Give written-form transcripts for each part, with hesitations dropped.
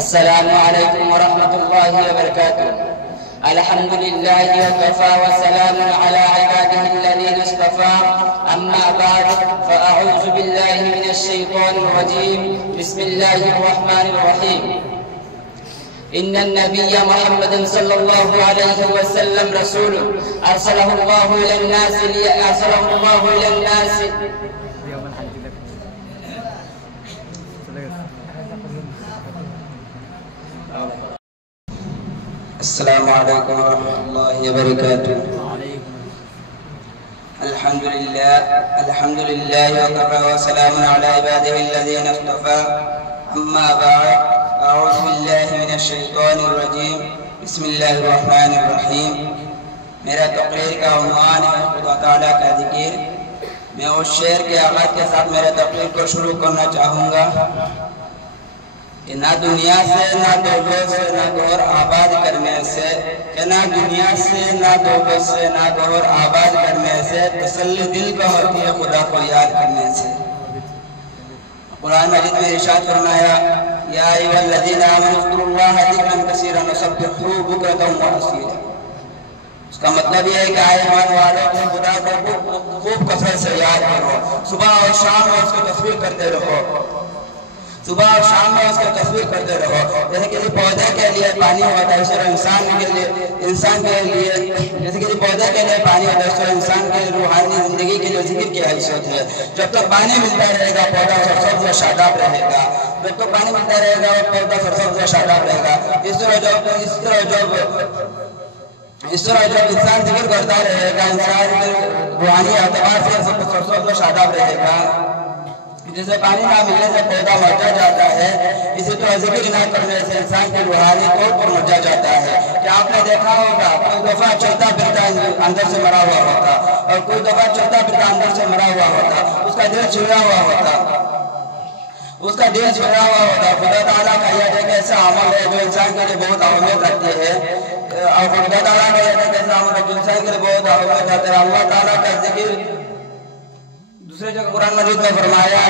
अस्सलामु अलैकुम व रहमतुल्लाहि व बरकातुहू। अल्हम्दुलिल्लाहि वकफ़ा व सलामुन अला इबादिहि अल्लज़ीना इस्तफ़ा, अम्मा बअद, फ़अऊज़ु बिल्लाहि मिनश शैतानिर रजीम। बिस्मिल्लाहिर रहमानिर रहीम। इन्नन नबिय्य मुहम्मदन सल्लल्लाहु अलैहि वसल्लम रसूलुन अरसलहुल्लाहु इलन नास। अस्सलामु अलैकुम व रहमतुल्लाहि व बरकातुहू। अल्हम्दुलिल्लाह व कफ़ा व सलामुन अला इबादिहि अल्लज़ीना इस्तफ़ा, अम्मा बअद, अऊज़ु बिल्लाहि मिनश शैतानिर रजीम। बिस्मिल्लाहिर रहमानिर रहीम। मेरा तक़रीर का उन्वान है खुदा ताला का ज़िक्र। मैं उस शेर के आगाज़ के साथ मेरे तक़रीर को शुरू करना चाहूँगा कि ना दुनिया से, ना दौलत से, ना गौर आबाद करने से, कि ना दुनिया से, ना दौलत से, ना गौर आबाद करने से तसल्ली दिल को होती है खुदा को याद करने से। कुरान मजीद में इरशाद फरमाया, या अय्युहल्लज़ीना आमनू ज़कुरुल्लाहा ज़िक्रन कसीरन वसब्बिहूहु बुक्रतन व असीला। उसका मतलब यह है कि आए ईमान वालों तुम खुदा को खूब कसरत से याद करो, सुबह और शाम में उसकी तस्बीह करते रहो, सुबह और शाम में उसको तस्बीह करते रहो। जैसे किसी पौधे के लिए पानी होता है, उस इंसान के लिए जैसे किसी पौधे के लिए पानी होता है, उस इंसान के रूहानी जिंदगी के जो जिक्र की हैसियत है। जब तक पानी मिलता रहेगा पौधा सरसब्ज़ व शादाब रहेगा। जब तक पानी मिलता रहेगा पौधा सरसब्ज़ व शादाब रहेगा। इस तरह जब इंसान जिक्र करता रहेगा, इंसान रूहानी एतबार से सरसब्ज़ व शादाब रहेगा। जैसे पानी ना मिलने से पौधा मर जाता है, इसी तरह जिक्र ना करने से इंसान की रूहानी तौर पर मर जाता है। क्या आपने देखा होगा, कोई दफा चलता फिरता अंदर से मरा हुआ होता, और कोई दफा चलता फिरता अंदर से मरा हुआ होता, उसका दिल छिड़ा हुआ होता, खुदा ताला का यह एक ऐसा अमल है जो इंसान के लिए बहुत अहमियत रखती है। और खुदा ताला का यह एक ऐसा अमल है जो इंसान के लिए बहुत अहमियत रखता है। अल्लाह ताला का जिक्र दूसरे जगह कुरान मजीद में फरमाया,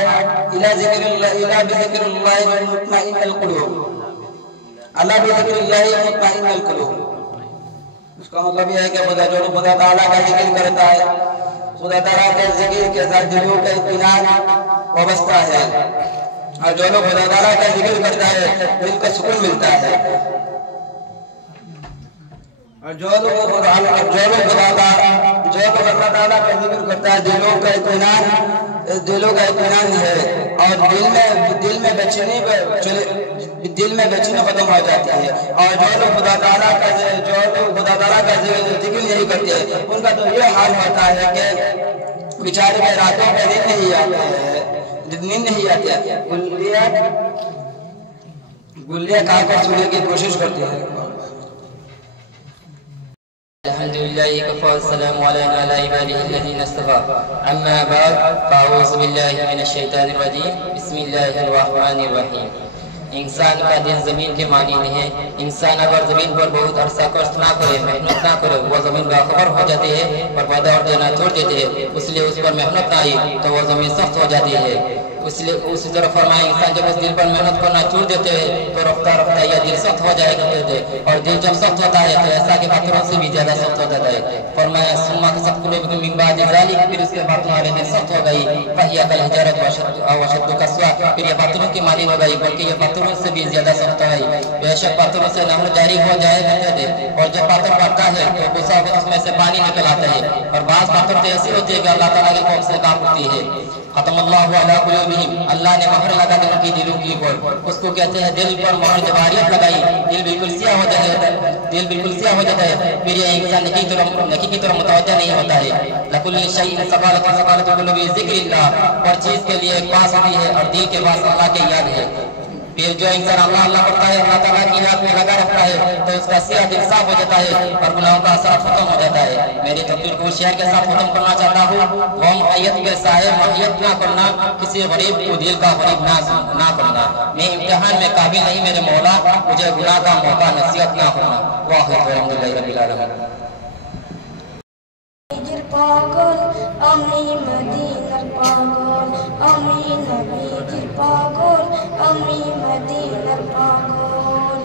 इला बिज़िक्रिल्लाहि मुत्मइन्नुल कुलूब, अला बिज़िक्रिल्लाहि मुत्मइन्नुल कुलूब। उसका मतलब यह है कि जो खुदा ताला का जिक्र करता है, खुदा ताला के जिक्र के साथ दिलों का इत्मीनान वाबस्ता है। और जो लोग खुदा ताला का जिक्र करता है दिल को सुकून मिलता है। और जो लोग अल्लाह ताला का जिक्र करता है दिलों का इत्मीनान है। और दिल में बेचैनी खत्म हो जाती है। और जो लोग खुदा ताला का जिक्र नहीं करते उनका तो ये हाल होता है कि बेचारे के रातों में नींद नहीं आती है, गुल्लियाँ खाकर सोने की कोशिश करते हैं। अल्हम्दुलिल्लाह वकफ़ा वस्सलामु अला इबादिहि अल्लज़ीना इस्तफ़ा, अम्मा बअद, फ़अऊज़ु बिल्लाहि मिनश शैतानिर रजीम। बिस्मिल्लाहिर रहमानिर रहीम। इंसान का दिल ज़मीन के मानिंद है। इंसान अगर ज़मीन पर बहुत अरसा कष्ट ना करे, मेहनत ना करे, वो ज़मीन बेखबर हो जाती है और पैदा और देना छोड़ देते हैं। इसलिए उस पर मेहनत ना आई तो वो ज़मीन सख्त हो जाती है। इसलिए उसी तरह फरमाया, इंसान जब उस दिल पर मेहनत करना छोड़ देते हैं तो रफ्ता रफ्ता यह दिल सख्त हो जाएगा। और दिल जब सख्त होता है तो ऐसा कि पत्थरों से भी ज्यादा सख्त हो जाता है। फरमाया, सुम्मा कसत कुलूबुकुम मिन बादि ज़ालिक, फिर उसके बातों वाले दिल सख्त हो गई। फहिया कल हिजारत व अशद्दु कस्वा, फिर ये पत्थरों की मानी हो गई, बल्कि ये पत्थरों से भी ज्यादा सख्त है। बेशक पत्थरों से नहर जारी हो जाए करते थे, और जब पत्थर पड़ता है तो गुस्सा उसमें से पानी निकल आता है। और बाज़ पत्थर तो ऐसी होती है कि अल्लाह ताला की कौम से काम होती है। खतमल्लाहु अला कुलूबिहिम, अल्लाह ने मोहर लगा दी उनकी दिलों की ऊपर। उसको कहते हैं दिल पर मोहर जब वारियत लगाई, दिल बिल्कुल सियाह हो जाता है। फिर ये इंसान नेकी की तरफ मुतवज्जह नहीं होता है। लकुल्लि शैइन सकालतु कुलूबि ज़िक्रिल्लाह, हर चीज के लिए एक पास होती है और दिल के पास अल्लाह की याद है। फिर जो इंसान अल्लाह अल्लाह करता है, अल्लाह ताला की याद में लगा रखता है, तो उसका सिया दिल साफ हो जाता है और गुनाहों का असर खत्म हो जाता है। मेरी तकरीर को शेयर के साथ खत्म करना चाहता हूँ। गम अयत के साहिब महियत ना करना, किसी गरीब को दिल का गरीब ना करना। मैं इम्तिहान में काबिल नहीं मेरे मौला, मुझे गुनाह का मौका नसीहत ना करना। वाहिद अल्हम्दुलिल्लाहि रब्बिल आलमीन। पागल আমি মদিনার পাগল, আমি নবীজির পাগল। আমি মদিনার পাগল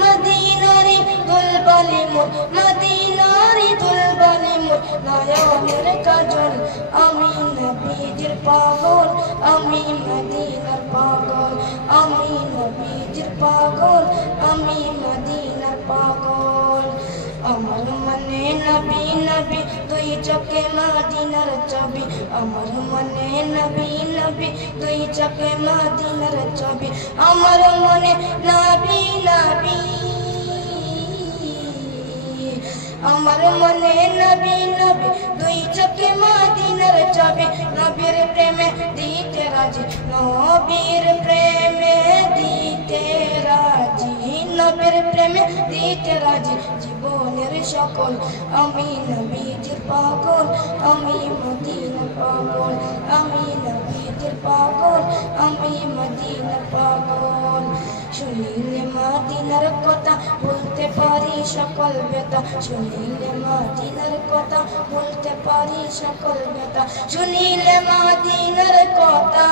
মদিনারি দুলবালি মোর মদিনারি দুলবালি মোর নয়নের কাজল আমি নবীজির পাগল আমি মদিনার পাগল আমি নবীজির পাগল আমি মদিনার পাগল আমার মনে নবী নবী তুই চকে মদিনার ছবি আমার মনে নবী নবী তুই চকে মদিনার ছবি আমার মনে নবী নবী আমার মনে নবী নবী দুই চোখে মদিনার ছবি নবীর প্রেমে দিতে রাজি নবীর প্রেমে দিতে রাজি নবীর প্রেমে দিতে রাজি জীবনের সকল আমি নবীজির পাগল আমি মদিনার পাগল আমি নবীজির পাগল আমি মদিনার পাগল শুনিলে মদিনার কথা বলতে পারি সকল ব্যথা শুনিলে মদিনার কথা বলতে পারি সকল ব্যথা শুনিলে মদিনার কথা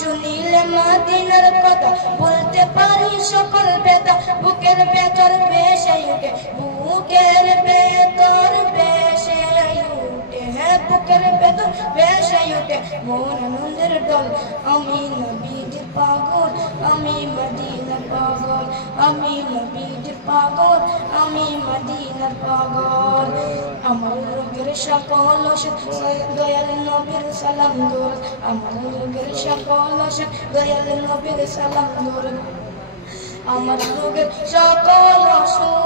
শুনিলে মদিনার কথা বলতে পারি সকল ব্যথা বুকের ভেতর ভেসে ওঠে বুকের ভেতর ভেসে ওঠে হ্যাঁ বুকের ভেতর ভেসে ওঠে মন আনন্দের দল আমি নবীজির পাগল আমি মদিনার পাগল আমি নবীজির পাগল আমি মদিনার পাগল আমার রোগের সকল ওষুধ দয়াল নবীর সালাম দরুদ আমার রোগের সকল ওষুধ দয়াল নবীর সালাম দরুদ আমার রোগের সকল ওষুধ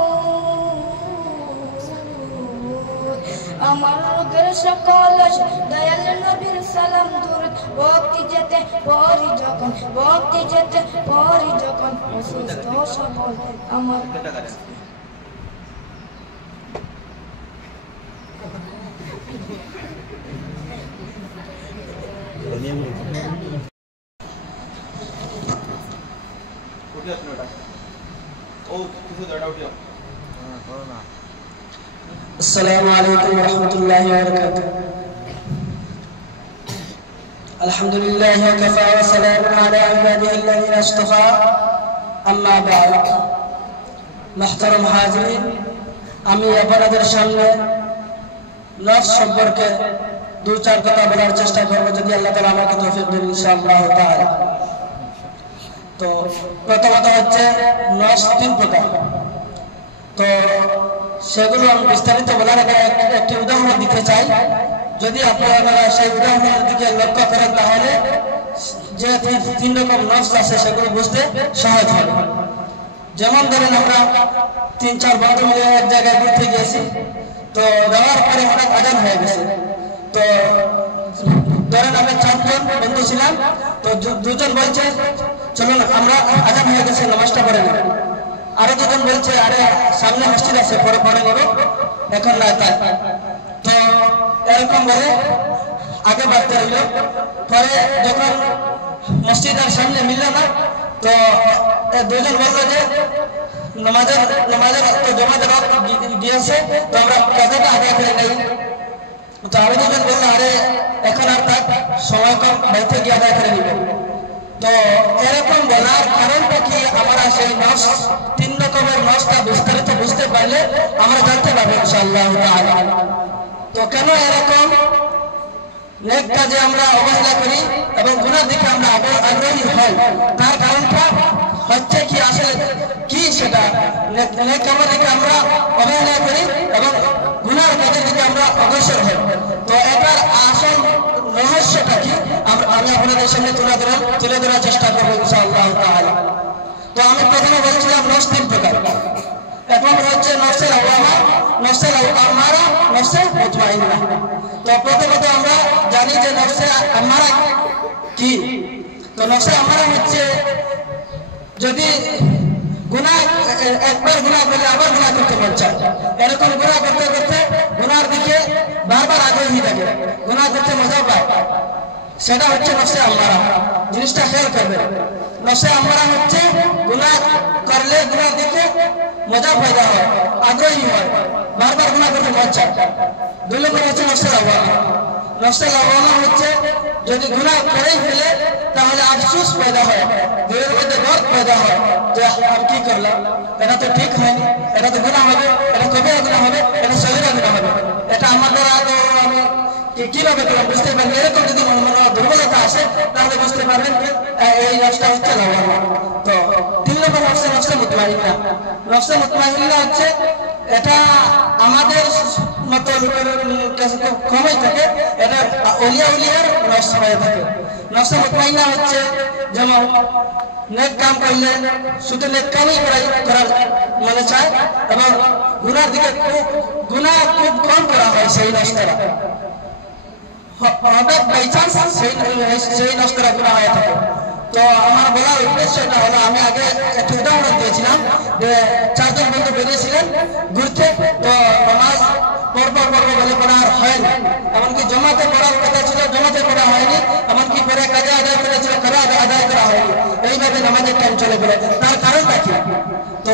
আমার রোগের সকল ওষুধ দয়াল নবীর সালাম দরুদ ভক্তি যেতে পরি যখন অসুস্থ সকল আমার السلام عليكم ورحمة الله وبركاته الحمد لله وكفى وسلام على عباده الذين اصطفى أما بعد محترم حاضرين আমি আপনাদের সামনে নফস সম্পর্কে দু চার কথা বলার চেষ্টা করব যদি আল্লাহ তাআলা আমাকে তৌফিক দেন ইনশাআল্লাহ তাআলা। তো প্রথমত হচ্ছে নফস তিন প্রকার, তো সেগুলো আমি বিস্তারিত বলার আগে একটি উদাহরণ দিতে চাই। যদি আপনারা সেই উদাহরণের দিকে লক্ষ্য করেন তাহলে যে তিন রকম নফস আছে সেগুলো বুঝতে সহজ হবে। যেমন ধরেন আমরা 3-4 বন্ধু মিলে এক জায়গায় ঘুরতে গিয়েছি, তো যাওয়ার পরে হঠাৎ আজান হয়ে গেছে। তো ধরেন আমি 4 জন বন্ধু ছিলাম, তো 2 জন বলছে চলুন আমরা আজান হয়ে গেছে নামাজটা পড়ে নেব, আরো 2 জন বলছে আরে সামনে মসজিদ আছে পরে পড়ে নেব এখন না তাই। তো এরকম বলে আগে বাড়তে রইল। পরে যখন মসজিদের সামনে মিলল না, তো 2 জন বললো যে নামাজের তো জমা দেওয়া গিয়েছে, তো আমরা কাজটা আগে করে নেই। তো আরো 2 জন বললো আরে এখন আর তার সময় কম, বাড়িতে গিয়ে আদায় করে নিব। তো এরকম বলার কারণটা কি, আমরা সেই নফস 3 রকমের নফসটা বিস্তারিত বুঝতে পারলে আমরা জানতে পারবো ইনশাআল্লাহ তাআলা। তো কেন এরকম নেক কাজে আমরা অবহেলা করি এবং গুনার দিকে আমরা আগ্রহী হই, তার কারণটা হচ্ছে কি আসলে কি সেটা নেক কাজের দিকে আমরা অবহেলা করি এবং গুনার কাজের দিকে আমরা অগ্রসর হই। তো এটার আসল রহস্যটা কি আমি আপনাদের সামনে তুলে ধরার চেষ্টা করবো ইনশাআল্লাহ তাআলা। তো আমি প্রথমে বলছিলাম নফস 3 প্রকার। এখন হচ্ছে নফসে লাওয়ামা, নফসে আমারা, নফসে মুতমাইন্না। তো প্রথমত আমরা জানি যে নফসে আমারা কি। তো নফসে আমারা হচ্ছে যদি গুনাহ একবার গুনাহ করলে আবার গুনাহ করতে মন চায়, এরকম গুনাহ করতে করতে গুনার দিকে বারবার আগ্রহী থাকে, গুনাহ করতে মজা পায়, সেটা হচ্ছে নফসে আমারা। জিনিসটা খেয়াল করবে, নফসে আমারা হচ্ছে গুনাহ করলে গুনার দিকে মজা পয়দা হয়, আগ্রহী হয়, বারবার গুনাহ করতে মন চায়। 2 নম্বর হচ্ছে নফসে লাওয়ামা। নফসে লাওয়ামা হচ্ছে যদি গুনাহ করেই ফেলে তাহলে আফসোস পয়দা হয়, দিলের মধ্যে দর্দ পয়দা হয় যে আমি কি করলাম, এটা তো ঠিক হয়নি, এটা তো গুনাহ হবে, এটা কবিরা গুনাহ হবে, এটা সগীরা গুনাহ হবে, এটা আমার দ্বারা তো আমি কিভাবে করলাম বুঝতে পারবেন। এরকম যদি মনে দুর্বলতা আসে তাহলে বুঝতে পারবেন যে এই নফসটা হচ্ছে লাওয়ামা। তো 3 নম্বর হচ্ছে নফসে মুতমাইন্না। নফসে মুতমাইন্না হচ্ছে এটা আমাদের মতো কাছে খুব কমই থাকে, এটা ওলিয়ার নফস হয়ে থাকে। নফসে মুতমাইন্না হচ্ছে যেমন নেক কাম করলে শুধু নেক কামই করার মনে চায় এবং গুনার দিকে গুনাহ খুব কম করা হয়। সেই নফসটা হঠাৎ বাই চান্স সেই নফসটা গুনাহ হয়ে থাকে। তো আমার বলার উদ্দেশ্যটা হলো, আমি আগে একটা উদাহরণ দিয়েছিলাম যে 4 জন বন্ধু বেরিয়েছিলেন ঘুরতে, তো নামাজ পড়বো বলে পড়া আর হয়নি, এমনকি জমাতে পড়ার কথা ছিল জমাতে পড়া হয়নি, এমনকি পরে কাজে আদায় করেছিল কাজে আদায় করা হয়নি, এইভাবে নামাজের টাইম চলে গেল। তার কারণটা কি? তো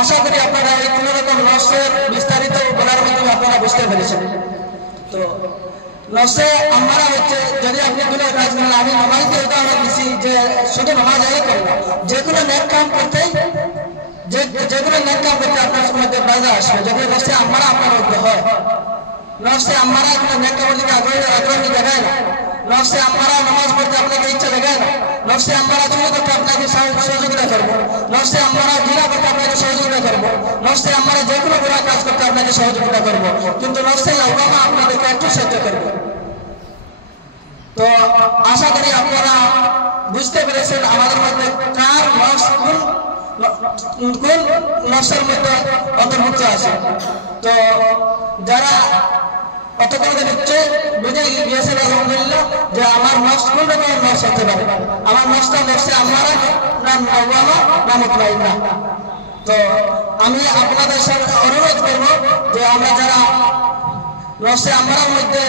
আশা করি আপনারা এই 3 রকম নফসের বিস্তারিত বলার মাধ্যমে আপনারা বুঝতে পেরেছেন। তো নফসে আম্মারা হচ্ছে, যদি আপনি গুনাহ কাজ করেন, আমি নামাজ দিয়ে উদাহরণ দিচ্ছি যে শুধু নামাজ এরকম না, যেগুলো নেক কাম করতে আপনার মধ্যে বাধা আসবে, যদি নফসে আম্মারা আপনার মধ্যে হয়। নফসে আম্মারা আপনার নেক কামের দিকে আগ্রহী দেখায় না, নফসে আম্মারা নামাজ পড়তে আপনাকে ইচ্ছা দেখায় না, নফসে আম্মারা চুরি করতে আপনাকে সহযোগিতা করবো, নফসে আম্মারা জিনা করতে আপনাকে সহযোগিতা করবো, নফসে আম্মারা যে কোনো গুনাহ কাজ করতে আপনাকে সহযোগিতা করবো, কিন্তু নফসে লাওয়ামা আপনাদেরকে একটু সাহায্য করবে। তো আশা করি আপনারা বুঝতে পেরেছেন আমাদের মধ্যে কার নফস কোন নফসের মধ্যে অন্তর্ভুক্ত আছে। তো যারা অতক্ষণ নিশ্চয় বুঝে গিয়েছেন আলহামদুলিল্লাহ যে আমার নফস কোন রকমের নফস হতে পারে। আমার নফসটা নফসে আম্মারা না লাওয়ামা না মুতমাইন্না। তো আমি আপনাদের সাথে অনুরোধ করব যে আমরা যারা নফসে আম্মারার মধ্যে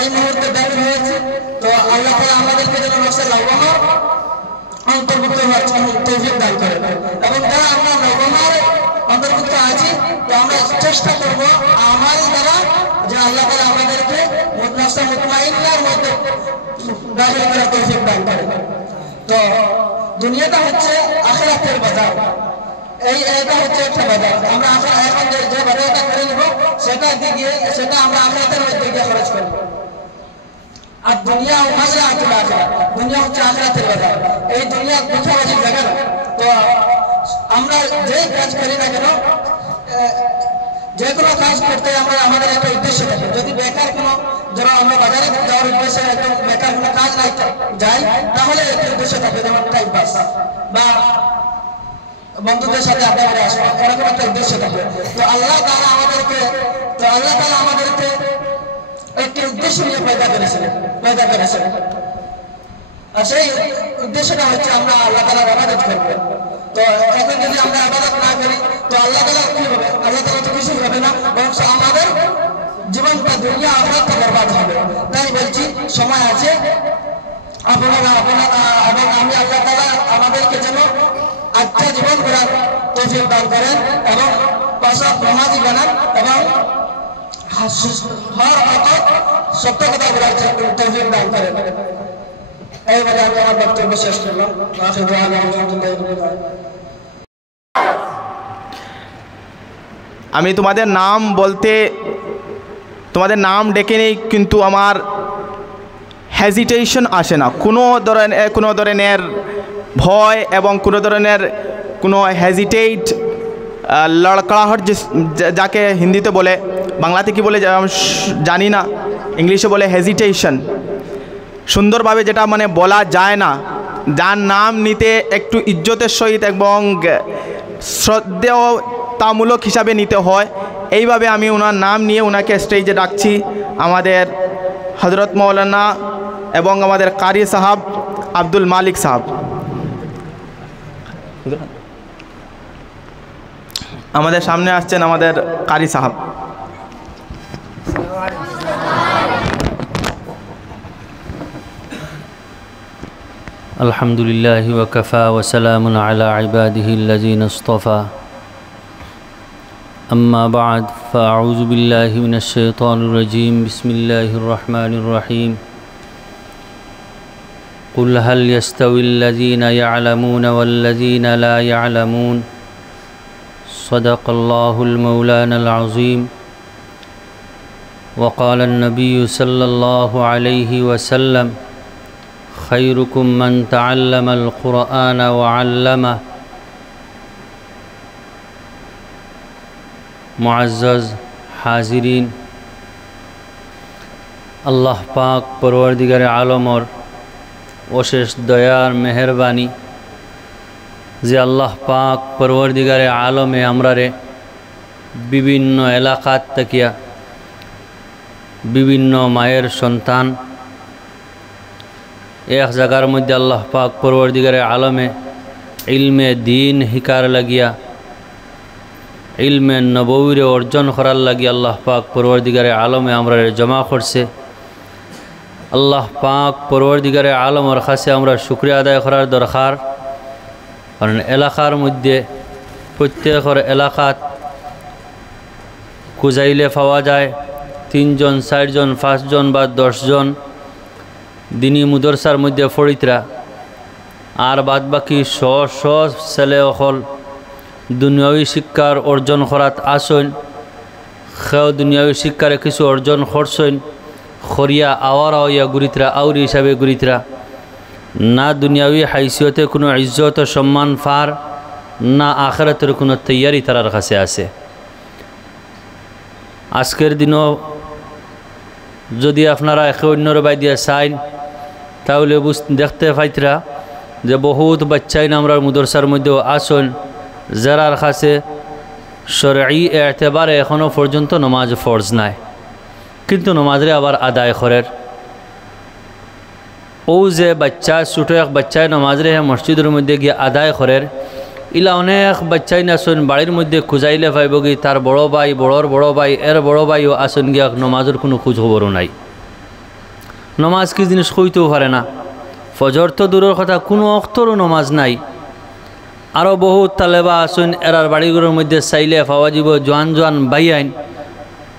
এই মুহূর্তে দাঁড়িয়ে হয়েছে, তো আল্লাহ তাআলা আমাদেরকে যেন নফসে লাওয়ামা অন্তর্ভুক্ত হওয়ার তৌফিক দান করেন, এবং যারা আমরা লাওয়ামার অন্তর্ভুক্ত আছি তো আমরা চেষ্টা করব আমার দ্বারা যে আল্লাহ তাআলা আমাদেরকে নফসে মুতমাইন্নার মধ্যে দাখিল করার তৌফিক দান করেন। তো দুনিয়াটা হচ্ছে আখিরাতের বাজার, এটা হচ্ছে একটা বাজার। আমরা এখন যে বাজারটা করে নিব সেটা আমরা আখিরাতের মধ্যে গিয়ে খরচ করবো। আর দুনিয়া মাযরাআতুল আখিরাহ, দুনিয়া হচ্ছে আখিরাতের বাজার। এই দুনিয়া ধোঁকাবাজির জায়গা না। তো আমরা যে কাজ করি না কেন, যে কোনো কাজ করতে আমাদের একটা উদ্দেশ্য থাকে। যদি বেকার কোনো ধরো আমরা বাজারে যাওয়ার উদ্দেশ্যে একদম বেকার কোনো কাজ না যাই, তাহলে একটা উদ্দেশ্য থাকে, যেমন টাইম পাস বা বন্ধুদের সাথে আড্ডা মেরে আসবো, এরকম একটা উদ্দেশ্য থাকে। তো আল্লাহ তাআলা আমাদেরকে একটি উদ্দেশ্য নিয়ে পয়দা করেছেন। আর সেই উদ্দেশ্যটা হচ্ছে আমরা আল্লাহ তাআলার ইবাদত করব। তো এখন যদি আমরা ইবাদত না করি তো আল্লাহ তাআলা কি হবে? আল্লাহ তাআলা তো কিছু হবে না, বরং আমাদের জীবনটা দুনিয়া আখিরাতে বরবাদ হবে। তাই বলছি সময় আছে, আপনারা এবং আমি আল্লাহ তাআলা আমাদেরকে যেন আচ্ছা জীবন গড়ার তৌফিক দান করেন এবং পাঁচ নামাজি বানান এবং হর ওয়াক্ত সত্য কথা বলার তৌফিক দান করেন। এই বলে আমি আমার বক্তব্য শেষ করলাম। আমি তোমাদের নাম বলতে, তোমাদের নাম ডেকে নেই, কিন্তু আমার হেজিটেশন আসে না, কোনো ধরনের ভয় এবং কোনো ধরনের কোনো হেজিটেট লড়কাড়াহট যাকে হিন্দিতে বলে, বাংলাতে কি বলে জানি না, ইংলিশে বলে হেজিটেশন। সুন্দরভাবে যেটা মানে বলা যায় না, যার নাম নিতে একটু ইজ্জতের সহিত এবং শ্রদ্ধামূলক হিসাবে নিতে হয়, এইভাবে আমি ওনার নাম নিয়ে ওনাকে স্টেজে ডাকছি। আমাদের হযরত মৌলানা এবং আমাদের কারি সাহাব আব্দুল মালিক সাহাব আমাদের সামনে আসছেন, আমাদের কারি সাহাব। আলহামদুলিল্লাহি ওয়া কাফা ওয়া সালামুন আলা ইবাদিহিল্লাযীনা ইসতাফা। আম্মা বা'দ, ফাআউযু বিল্লাহি মিনাশ শাইতানির রাজীম। বিসমিল্লাহির রহমানির রহিম। قل هل يستوي الذين يعلمون والذين لا يعلمون صدق الله المولانا العظيم وقال النبي صلى الله عليه وسلم خيركم من تعلم القرآن وعلمه मुअज़्ज़ज़ हाज़िरीन अल्लाह पाक परवरदिगार आलम और অশেষ দয়ার মেহেরবানি যে আল্লাহ পাক পরবর্তীকারে আলমে আমরারে বিভিন্ন এলাকাত তাকিয়া বিভিন্ন মায়ের সন্তান এক জায়গার মধ্যে আল্লাহ পাক পরবর্তীকারে আলমে ইলমে দিন হিকার লাগিয়া ইলমে নবউরে অর্জন করার লাগি আল্লাহ পাক পরবর্তীকারে আলমে আমরারে জমা করছে। আল্লাহ পাক পরবর্তীকারে আলমের কাছে আমরা শুকরিয়া আদায় করার দরকার, কারণ এলাকার মধ্যে প্রত্যেকের এলাকাত খুঁজাইলে পাওয়া যায় 3 জন 4 জন 5 জন বা 10 জন দিনী মুদরসার মধ্যে ফরিতরা, আর বাদ বাকি ছেলে অকল দুনিয়াবী শিক্ষার অর্জন করাত আসন, সেও দুনিয়াবী শিক্ষারে কিছু অর্জন করছেন খরিয়া আওয়ারা হইয়া গুরিতরা আউরি হিসাবে গুরিতরা, না দুনিয়াবী হাইসিয়তে কোনো ইজ্জত ও সম্মান ফার, না আখিরাতের কোনো তৈয়ারি তারার কাছে আছে। আজকের দিনও যদি আপনারা একে অন্যর বাই দিয়ে চাইন তাহলে দেখতে পাইতরা যে বহুত বাচ্চাই আমরার মুদরসার মধ্যেও আসন যারার কাছে শরঈ এতেবারে এখনও পর্যন্ত নমাজ ফরজ নাই, কিন্তু নমাজরে আবার আদায় করের। ও যে বাচ্চা ছোটো এক বাচ্চায় নমাজরে মসজিদের মধ্যে গিয়ে আদায় করের, ইলা অনেক বাচ্চাই আসন বাড়ির মধ্যে খুঁজাইলে পাইব কি তার বড় ভাই বড় ভাই এর বড় ভাইও আসন গিয়া নমাজের কোনো খোঁজ খবরও নাই। নমাজ কি জিনিস কইতেও পারে না, ফজর তো দূরের কথা কোনো অক্তরও নমাজ নাই। আরও বহুত তালেবা আসুন এরার বাড়িগুলোর মধ্যে চাইলে পাওয়া যাব জোয়ান ভাই আইন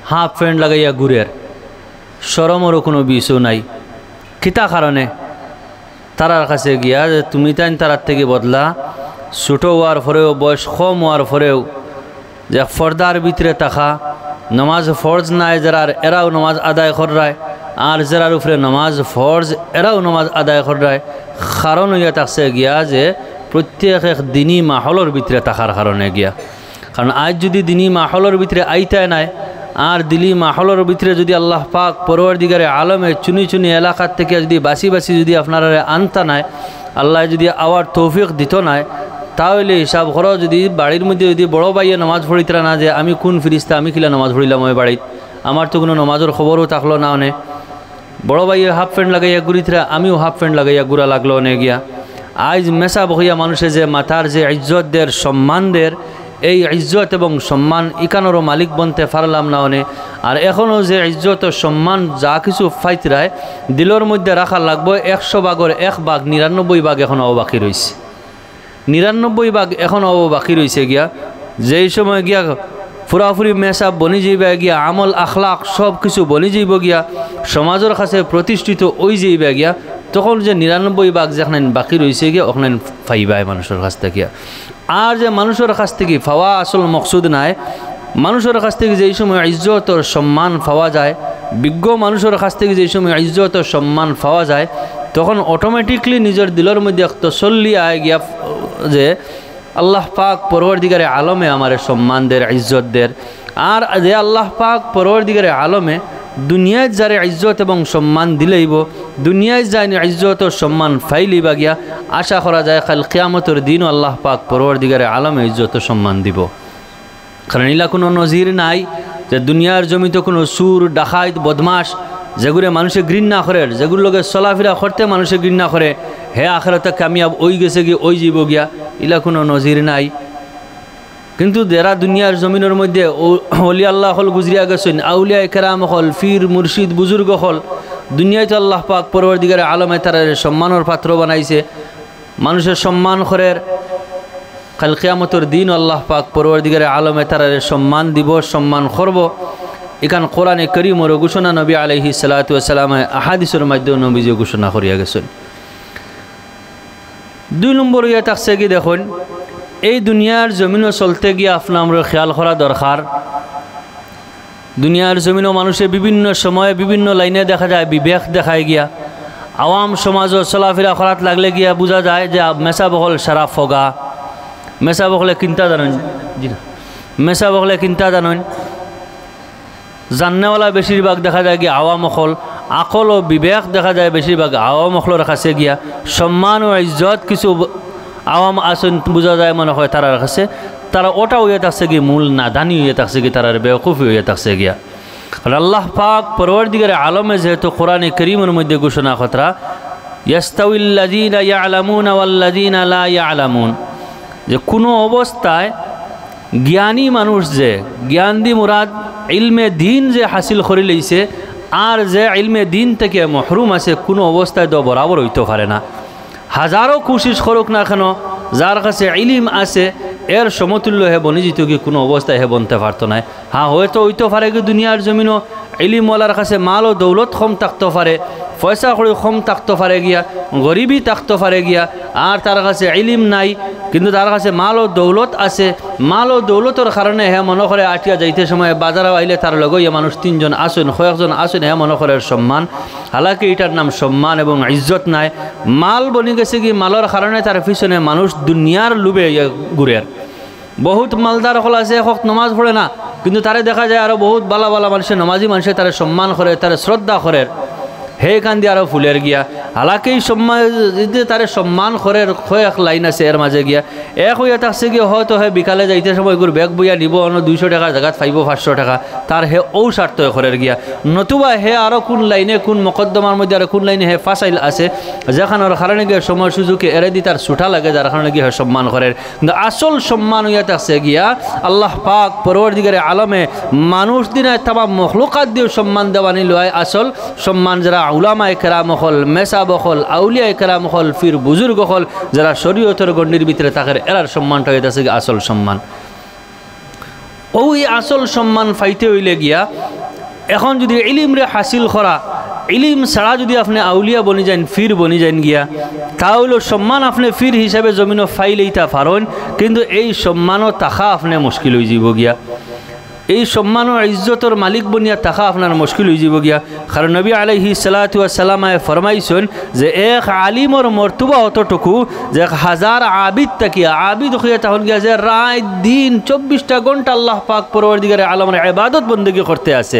হাফ প্যান্ট লাগাইয়া ঘুরের, শরমেরও কোনো বিষয় নাই। কিতা কারণে তারার কাছে গিয়া যে তুমি তাই তারার থেকে বদলা ছোটো হওয়ার পরেও বয়স কম হওয়ার পরেও যে ফর্দার ভিতরে থাকা নমাজ ফরজ নাই যারার এরাও নমাজ আদায় করায়, আর যারার উপরে নমাজ ফরজ এরাও নমাজ আদায় করায়। কারণ হইয়া থাকছে গিয়া যে প্রত্যেক এক দিনী মাহলের ভিতরে থাকার কারণে গিয়া, কারণ আজ যদি দিনী মাহলের ভিতরে আইতায় নাই আর দিলি মাহলের ভিতরে যদি আল্লাহ পাক পরবর্তীকারে আলমে চুনি এলাকার থেকে যদি বাসি যদি আপনারা আনতা নাই, আল্লাহ যদি আওয়ার তৌফিক দিত নাই, তাহলে হিসাব করো যদি বাড়ির মধ্যে যদি বড় ভাইয়ে নামাজ পড়িতরা না যে আমি কোন ফিরিস্তা আমি কিলা নামাজ পড়িলাম ওই বাড়িত, আমার তো কোনো নামাজের খবরও থাকলো না। অনে বড় ভাইয়ে হাফ প্যান্ট লাগাইয়া ঘুরিতরা আমিও হাফ প্যান্ট লাগাইয়া ঘুরা লাগলো অনে গিয়া। আজ মেশা বহিয়া মানুষে যে মাথার যে ইজ্জত দের সম্মান দের, এই ইজ্জত এবং সম্মান ইকানোরও মালিক বনতে পারলাম না অনে। আর এখনও যে ইজ্জত ও সম্মান যা কিছু ফাইতরায় দিলের মধ্যে রাখা লাগবো 100 ভাগের 1 ভাগ 99 ভাগ এখনও বাকি রয়েছে, 99 ভাগ এখনও বাকি রয়েছে গিয়া। যেই সময় গিয়া পুরাপুরি মেসাব বনি যাইবা গিয়া, আমল আখলাক সব কিছু বনি যাইব গিয়া, সমাজের কাছে প্রতিষ্ঠিত ওই যাইবা গিয়া, তখন যে 99 ভাগ যেখানে বাকি রয়েছে গিয়া ওখানে ফাইবায় মানুষের কাছ থেকে। আর যে মানুষের কাছ থেকে পাওয়া আসল মকসুদ নাই, মানুষের কাছ থেকে যেই সময় ইজ্জত ও সম্মান পাওয়া যায়, বিজ্ঞ মানুষের কাছ থেকে যেই সময় ইজ্জত ও সম্মান পাওয়া যায়, তখন অটোমেটিকলি নিজের দিলের মধ্যে তসল্লি আয় গিয়া যে আল্লাহ পাক পরবর্তীকারে আলমে আমার সম্মান দের ইজ্জত দের। আর যে আল্লাহ পাক পরবর্তীকারে আলমে দুনিয়ায় যারে ইজ্জত এবং সম্মান দিলেইব, দুনিয়ায় যায় ইজ্জত ও সম্মান ফাইলিবা গিয়া, আশা করা যায় কাল কিয়ামতের দিনও আল্লাহ পাক পরবর্তীকারে আলমে ইজ্জত ও সম্মান দিব। কারণ ইলা কোনো নজির নাই যে দুনিয়ার জমিতে কোনো সুর ডাকাইত বদমাস যেগুলো মানুষে ঘৃণা করে, যেগুলোর লগে চলাফেরা করতে মানুষে ঘৃণা করে, হে আখিরাতে কামিয়াব ওই গেছে গিয়ে ওই যাব গিয়া, ইলা কোনো নজির নাই। কিন্তু যারা দুনিয়ার জমিনের মধ্যে ওলি আল্লাহ হল গুজরিয়া গেছেন, আউলিয়া কেরাম হল, ফির মুর্শিদ বুজুর্গ হল, দুনিয়ায় তো আল্লাহ পাক পরবর্তীকারে আলমে তারা সম্মানের পাত্র বানাইছে, মানুষের সম্মান করে। কাল কিয়ামতের দিন আল্লাহ পাক পরবর্তীকারে আলমে তারা সম্মান দিব, সম্মান করব। এখান কোরআনে করিমের ঘোষণা নবী আলাইহিস সালাতু ওয়াস সালাম আহাদিসের মাধ্যমে নবীজি ঘোষণা করিয়া গেছেন। 2 নম্বর ইয়ে থাকছে কি দেখুন এই দুনিয়ার জমিনও চলতে গিয়ে আপনার আমরা খেয়াল করা দরকার দুনিয়ার জমিনও মানুষের বিভিন্ন সময়ে বিভিন্ন লাইনে দেখা যায় বিবেক দেখায় গিয়া আওয়াম সমাজও চলাফেরা করাত লাগলে গিয়া বোঝা যায় যে মেসা বহল সারা ফগা মেসা বহলে কিনতা জানেন জি না মেসা বহলে কিনতা জানেন জান্নেওয়ালা বেশিরভাগ দেখা যায় গিয়া আওয়াম অকল আকল ও বিবেক দেখা যায় বেশিরভাগ আওয়াম অকলের কাছে গিয়া সম্মান ও ইজ্জত কিছু আওয়াম আসন বোঝা যায় মনে হয় তারার কাছে তারা ওটা হইয়া থাকছে গিয়ে মূল নাদানি হইয়া থাকছে গিয়ে তারার বেওকুফি হইয়া থাকছে গিয়া আল্লাহ পাক পরওয়ারদিগারে আলমে যেহেতু কোরআনে করিমের মধ্যে ঘোষণা খতরা ইয়াস্তাউিল্লাযীনা ইয়ালামুনা ওয়াল্লাযীনা লা ইয়ালামুন যে কোনো অবস্থায় জ্ঞানী মানুষ যে জ্ঞান দি মুরাদ ইলমে দিন যে হাসিল করে লইছে আর যে ইলমে দিন থেকে মহরুম আছে কোনো অবস্থায় তো বরাবর হইতে পারে না হাজারো কোশিশ করুক না কেন যার কাছে ইলিম আছে এর সমতুল্য হে বনি যেত কি কোনো অবস্থায় হে বনতে পারতো না হ্যাঁ হয়তো হইতে পারে কি দুনিয়ার জমিনও ইলিমওয়ালার কাছে মাল ও দৌলত কম থাকতে পারে পয়সা করে কম থাকতে পারে গিয়া গরিবই থাকতে পারে গিয়া আর তার কাছে ইলিম নাই কিন্তু তার কাছে মাল ও দৌলত আছে মাল ও দৌলতর কারণে হে মনে করে আটিয়া যাইতে সময় বাজারে আইলে তার লগে মানুষ 3 জন আসেন কয়েকজন আসেন হে মনে করে সম্মান হালাকি এটার নাম সম্মান এবং ইজ্জত নাই মাল বনি গেছে কি মালর কারণে তার পিছনে মানুষ দুনিয়ার লুবে ঘুরের বহুত মালদার হল আছে হক নমাজ পড়ে না কিন্তু তারে দেখা যায় আরও বহুত বালা বালা মানুষের নমাজি মানুষের তারা সম্মান করে তারা শ্রদ্ধা করে হে কান্দি আরও ফুলের গিয়া হালাকি সম্মান তারে সম্মান করে কয়েক লাইন আছে এর মাঝে গিয়া এক হইয়া থাকছে গিয়ে হয়তো হে বিকালে যাইতে সময় এগুলো ব্যাগ বইয়া নিব অন্য 200 টাকার জায়গাত পাইব 500 টাকা তার হে ও স্বার্থ করের গিয়া নতুবা হে আরও কোন লাইনে কোন মকদ্দমার মধ্যে আরও কোন লাইনে হে ফাঁসাইল আছে যেখানের কারণে গিয়ে সময় সুযোগে এড়ে দি তার ছুটা লাগে যার কারণে গিয়ে সম্মান করেন কিন্তু আসল সম্মান হইয়া থাকছে গিয়া আল্লাহ পাক পরওয়ারদিগারে আলমে মানুষ দিনে তামাম মখলুকাত দিয়ে সম্মান দেওয়ানি লয় আসল সম্মান যারা উলামায়ে কেরাম হল মেসাব হল আউলিয়ায়ে কেরাম হল ফির বুজুর্গ হল যারা শরীয়তের গণ্ডির ভিতরে তাদের এরার সম্মানটা হইতে আছে আসল সম্মান ওই আসল সম্মান ফাইতে হইলে গিয়া এখন যদি ইলিম রে হাসিল করা ইলিম ছাড়া যদি আপনি আউলিয়া বনি যান ফির বনি যান গিয়া তাহলে সম্মান আপনি ফির হিসাবে জমিনও ফাইলেইতা পারেন কিন্তু এই সম্মানও তাকা আপনি মুশকিল হয়ে যাব গিয়া এই সম্মান ও ইজ্জতর মালিক বনিয়া থাকা আপনার মুশকিল হয়ে যাব গিয়া কারণ নবী আলাইহিস সালাতু ওয়াস সালামে ফরমাইছেন যে এক আলিমর মর্তবা অতটুকু যে 1000 আবিদ তাকিয়া আবিদ হইয়া তখন গিয়া যে রাত দিন 24টা ঘন্টা আল্লাহ পাক পরওয়ারদিগারে আলমের ইবাদত বندگی করতে আছে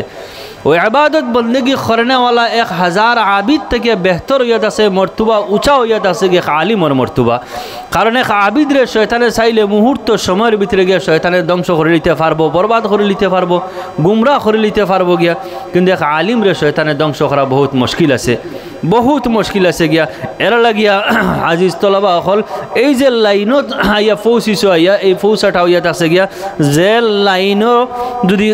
ওই ইবাদত বندگی করনে वाला 1000 আবিদ থেকে বেহতর হইয়া আছে মর্তবা উঁচা হইয়া আছে গিয়া আলিমর মর্তবা কারণ এক আবিদ রে শয়তানে চাইলে মুহূর্ত সময়ের ভিতরে গিয়া শয়তানে ধ্বংস করে নিতে পারবো বরবাদ করে নিতে পারবো গুমরা করে নিতে পারবো গিয়া কিন্তু এক আলিম রে শয়তানে ধ্বংস করা বহুত মুশকিল আছে বহুত মুশকিল আছে গিয়া এর লাগিয়া আজিজ তলাবা হল এই যে লাইনও আইয়া ফৌসিছো আইয়া এই ফৌসাটা হইয়া আছে গিয়া যে লাইনও যদি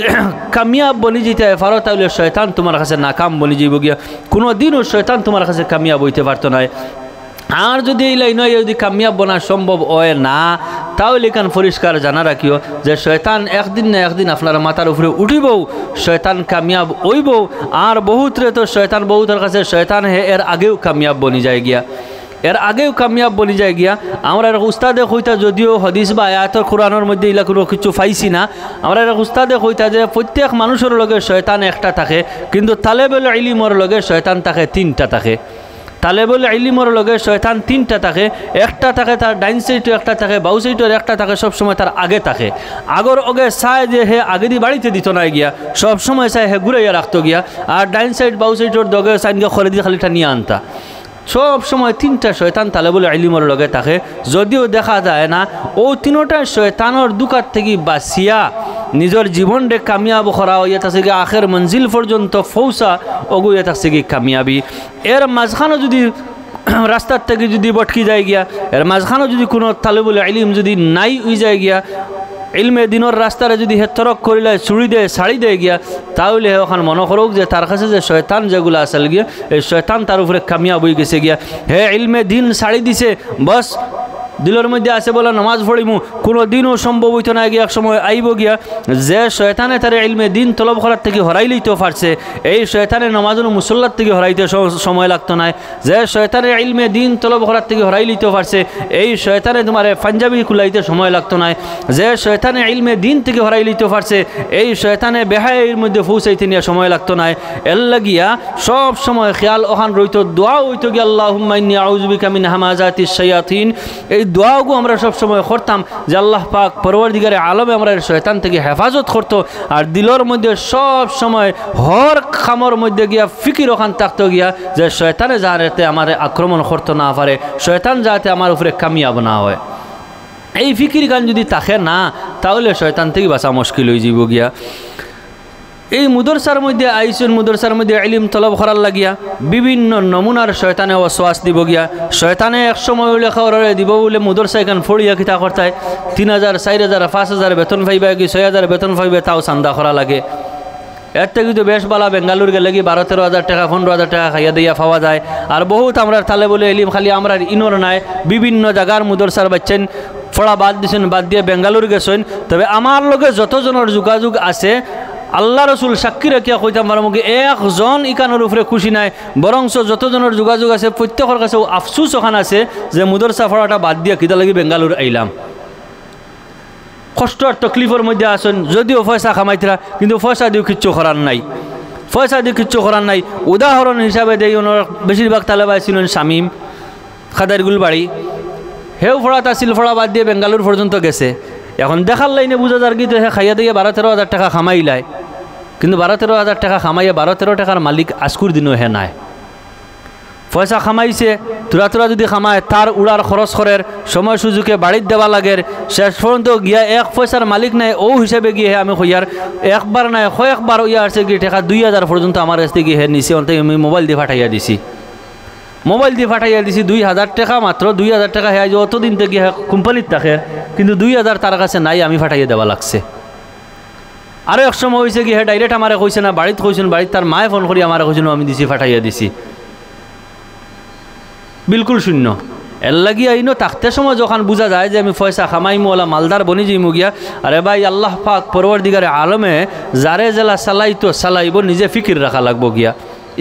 কামিয়াব বনি যেতে পারো তাহলে শয়তান তোমার কাছে নাকাম বনি যাইব গিয়া কোনো দিনও শয়তান তোমার কাছে কামিয়াব হইতে পারতো না আর যদি এই লাইনে যদি কামিয়াব বনা সম্ভব হয় না তাহলে এখান পরিষ্কার জানা রাখিও যে শয়তান একদিন না একদিন আপনার মাথার উপরে উঠিব শয়তান কামিয়াব হইব আর বহুতরে তো শয়তান বহুতের কাছে শয়তান হে এর আগেও কামিয়াব বনি যায় গিয়া এর আগেও কামিয়াব বনি যায় গিয়া আমরা উস্তাদে কইতা যদিও হাদিস বা আয়াতের কোরআনের মধ্যে ইলা কোনো কিছু পাইছি না আমরা উস্তাদে কইতা যে প্রত্যেক মানুষের লগে শয়তান একটা থাকে কিন্তু তালেবুল ইলমের লগে শয়তান থাকে 3টা থাকে তালেবুল ইলমের লগে শয়তান 3টা থাকে একটা থাকে তার ডাইন সাইডে একটা থাকে বাউ সাইডের একটা থাকে সব সময় তার আগে থাকে আগর আগে চায় যে হে আগে দি বাড়িতে দিত না গিয়া সব সময় চায় হে ঘুরাইয়া রাখতো গিয়া আর ডাইন সাইড বাউ সাইডের দগে সাইন গিয়া খরে দিয়ে খালিটা নিয়ে আনতা সব সময় 3টা শয়তান তালেবুল ইলমের লগে থাকে যদিও দেখা যায় না ও 3টা শয়তানের দুকাত থেকে বাঁচিয়া নিজের জীবনরে কামিয়াব করা হইয়া আছে কি আখের মঞ্জিল পর্যন্ত পৌঁছা অগুইয়া আছে কি কামিয়াবি এর মাঝখানে যদি রাস্তার থেকে যদি বটকি যায় গিয়া এর মাঝখানে যদি কোনো তালেবুল ইলম যদি নাই হয়ে যায় গিয়া ইলমে দিনের রাস্তারে যদি হে তরক করিলে চুরি দেয় শাড়ি দেয় গিয়া তাহলে ওখানে মনে করুক যে তার কাছে যে শয়তান যেগুলো আসল গিয়া এই শয়তান তার উপরে কামিয়াব হয়ে গেছে গিয়া হে ইলমে দিন শাড়ি দিছে বস দিলের মধ্যে আছে বলে নামাজ পড়িমু, কোনো দিনও সম্ভব হইতো না। গিয়ে এক সময় আইব গিয়া যে শয়তানে তার ইলমে দিন তলব করার থেকে হরাই লইতে পারছে, এই শয়তানের নামাজের মুসল্লার থেকে হরাইতে সময় লাগতো না। যে শয়তানের ইলমে দিন তলব করার থেকে হরাই লইতে পারছে, এই শয়তানে তোমার পাঞ্জাবি খুলাইতে সময় লাগতো না। যে শয়তানে ইলমে দিন থেকে হরাই লইতে পারছে, এই শয়তানে বেহায়ের মধ্যে পৌঁছাইতে নিয়ে সময় লাগতো না। এর লাগিয়া সব সময় খেয়াল ওখান রইতো, দোয়া হইতো গিয়া আল্লাহুম্মা ইন্নী আউযু বিকা মিন হামাযাতিশ শায়াতিন। এই দোয়াগুলো আমরা সব সময় করতাম যে আল্লাহ পাক পরওয়ারদিগারে আলমে আমরা শয়তান থেকে হেফাজত করতো। আর দিলের মধ্যে সব সময় হর খামর মধ্যে গিয়া ফিকির ওখান থাকতো গিয়া যে শয়তানে যাতে আমার আক্রমণ করতে না পারে, শয়তান যাতে আমার উপরে কামিয়াব না হয়। এই ফিকির গান যদি থাকে না, তাহলে শয়তান থেকে বাঁচা মুশকিল হয়ে যাব গিয়া। এই মুদরসার মধ্যে আইসুন, মুদরসার মধ্যে ইলম তলব করার লাগিয়া বিভিন্ন নমুনার শয়তানে ওয়াসওয়াস দিব গিয়া। শয়তানে এক সময় লেখা দিব বলে মুদরসা এখান ফড়িয়া কিতা করতায় 3000 4000 5000 বেতন পাইবা কি 6000 বেতন পাইবে, তাও চান্দা করা লাগে। এর থেকে কিন্তু বেশ বালা বেঙ্গালুর গেলে কি 12-13 টাকা 15 টাকা খাইয়া দিয়া পাওয়া যায়। আর বহুত আমরা তালে বলে এলিম খালি আমরা ইনোর নাই, বিভিন্ন জায়গার মুদরসার বাচ্চেন ফড়া বাদ দিছেন, বাদ দিয়ে বেঙ্গালুর গেছেন। তবে আমার লগে যতজনের যোগাযোগ আছে আল্লাহ রসুল সাক্ষী রাখিয়া কইতাম পারো মুখে একজন ইকানোর উপরে খুশি নাই, বরংস যতজনের যোগাযোগ আছে প্রত্যেকের কাছে আফসুস ওখান আছে যে মুদরসা ফড়াটা বাদ দিয়ে কিতা লাগি বেঙ্গালুর আইলাম। কষ্ট আর তকলিফের মধ্যে আসেন, যদিও পয়সা কামাইতরা, কিন্তু পয়সা দিয়েও কিচ্ছু করার নাই, পয়সা দিয়ে কিচ্ছু করার নাই। উদাহরণ হিসাবে দেই, ওনার বেশিরভাগ তালেবাই ছিলেন শামীম খাদারগুল বাড়ি, হেউ ফড়াত আসিল, ফড়া বাদ দিয়ে বেঙ্গালুর পর্যন্ত গেছে। এখন দেখার লাইনে বুঝা যার কি হে খাইয়া দিয়ে 12-13 টাকা খামাইলায়, কিন্তু 12-13 টাকা খামাইয়া 12-13 টাকার মালিক আজকুর দিনও হে নাই। পয়সা খামাইছে, তোরা যদি খামায় তার উড়ার খরচ করের সময় সুযোগে বাড়ির দেওয়া লাগের, শেষ পর্যন্ত গিয়া 1 পয়সার মালিক নাই। ও হিসাবে গিয়ে আমি হইয়ার একবার নাই কয়েকবার ইয়া আসছে গিয়ে টাকা 2000 পর্যন্ত আমার কাছ থেকে হে নিছে। অন্তে আমি মোবাইল দিয়ে ফাটাইয়া দিছি, মোবাইল দিয়ে ফাটাইয়া দিছি 2000 টাকা, মাত্র 2000 টাকা হে অতদিন থেকে কোম্পানির থাকে, কিন্তু 2000 তার কাছে নাই, আমি ফাটাইয়া দেওয়া লাগছে। আরও এক সময় হয়েছে কি হে ডাইরেক্ট আমারে কইছে না, বাড়িতে কইছেন, বাড়িতে তার মায়ে ফোন করি আমার কইছেন, আমি দিছি ফাটাইয়া দিছি, বিলকুল শূন্য। এর লাগিয়া ইনো থাকতে সময় যখন বোঝা যায় যে আমি পয়সা খামাইমু ওলা মালদার বনি যাইমু গিয়া, আরে ভাই আল্লাহ পাক পরওয়ারদিগারে আলমে যারে জেলা চালাইতো চালাইব, নিজে ফিকির রাখা লাগবো গিয়া।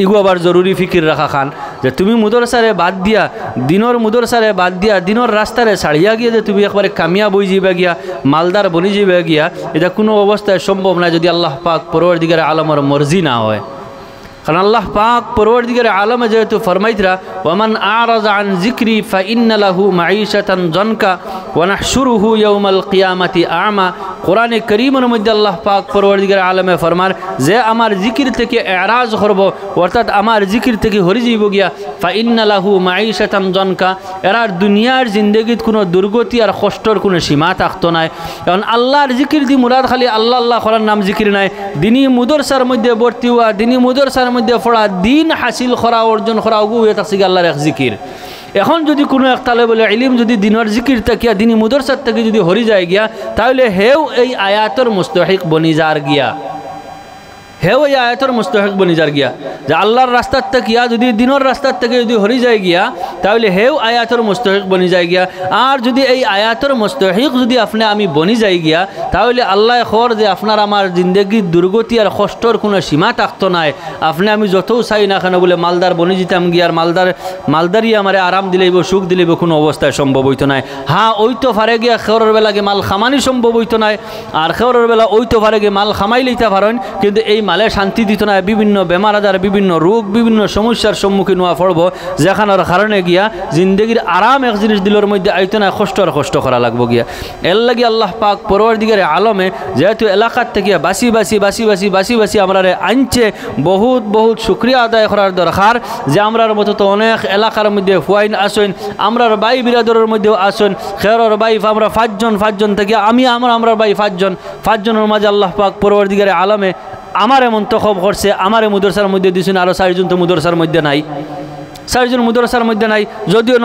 ইগু আবার জরুরি ফিকির রাখা খান যে তুমি মুদরসারে বাদ দিয়া, দিনর মুদরসারে বাদ দিয়া দিনর রাস্তারে ছাড়িয়া গিয়ে যে তুমি একবারে কামিয়াব হয়ে যাইবা গিয়া, মালদার বনি যাইবা গিয়া, এটা কোনো অবস্থায় সম্ভব না যদি আল্লাহ পাক পরওয়ারদিগারে আলমের মর্জি না হয়। কারণ আল্লাহ পাক পরওয়ারদিগারে আলমে যেহেতু ফরমাইতরা ওয়ামান আরাযা আন যিকরি ফাইন্না লাহু মাঈশাতান জনকা ওয়া নাহশুরুহু ইয়াউমাল কিয়ামাতি আ'মা। কোরআনে কারীমের মধ্যে আল্লাহ পাক পরওয়ারদিগারে আলমে ফরমান যে আমার জিকির থেকে এরাজ করব, অর্থাৎ আমার জিকির থেকে হরি যাইব গিয়া, ফাইন্না লাহু মাঈশাতান জনকা, এরার দুনিয়ার জিন্দেগিত কোনো দুর্গতি আর কষ্টর কোনো সীমা থাকতো না। কারণ আল্লাহর জিকির দি মুরাদ খালি আল্লাহ আল্লাহ করার নাম জিকির নাই, দিনী মুদরসার মধ্যে ভর্তি হওয়া, দিনী মুদরসার মধ্যে পড়া, দিন হাসিল করা, অর্জন করা, ওগু হয়ে থাকছে আল্লাহর এক জিকির। এখন যদি কোনো এক তালে বলে ইলিম যদি দিনের জিকির থাকিয়া দিনী মুদরসার থেকে যদি হরি যায় গিয়া, তাহলে হেও এই আয়াতর মুস্তাহিক বনি যার গিয়া, হেও এই আয়াতর মুস্তাহিক বনি যার গিয়া যে আল্লাহর রাস্তার থাকিয়া যদি দিনের রাস্তার থেকে যদি হরি যায় গিয়া, তাহলে হেও আয়াতর মুস্তাহিক বনি যায় গিয়া। আর যদি এই আয়াতর মুস্তাহিক যদি আপনি আমি বনি যাই গিয়া, তাহলে আল্লাহ খর যে আপনার আমার জিন্দগির দুর্গতি আর কষ্টর কোনো সীমা থাকতো নাই। আপনি আমি যতও চাই না কেন বলে মালদার বনি যেতাম গিয়া, আর মালদারই আমার আরাম দিলেইব, সুখ দিলেইব, কোনো অবস্থায় সম্ভব হইতো নাই। হ্যাঁ ওই তো ফারে গিয়া খেওরের বেলাকে মাল খামানি সম্ভব হইতো নাই, আর খেওরের বেলা ওই তো ফারে গিয়ে মাল খামাই লইতে পারেন, কিন্তু এই মালে শান্তি দিত না। বিভিন্ন বেমার আজার, বিভিন্ন রোগ, বিভিন্ন সমস্যার সম্মুখীন হওয়া পড়ব, যেখানের কারণে গিয়া জিন্দগির আরাম এক জিনিস দিলের মধ্যে আইতো না, কষ্ট আর কষ্ট করা লাগবো গিয়া। এর লাগি আল্লাহ পাক পরওয়ারদিগারে আলমে যেহেতু এলাকার থেকে বাসি বাসি বাসি বাসি বাসি বাসি আমরা আনছে, বহুত বহুত শুক্রিয়া আদায় করার দরকার যে আমরার মতো তো অনেক এলাকার মধ্যে ফুয়াইন আসেন, আমরার বাই বিরাদরের মধ্যেও আসেন, খেরর বাই আমরা 5জন থেকে আমি আমরা বাই 5জনের মাঝে আল্লাহ পাক পরওয়ারদিগারে আলমে আমারে মন্তখব করছে, আমারে মুদরসার মধ্যে দিয়েছেন। আরও 4জন তো মুদরসার মধ্যে নাই, 4জন মুদরসার মধ্যে নাই। যদিও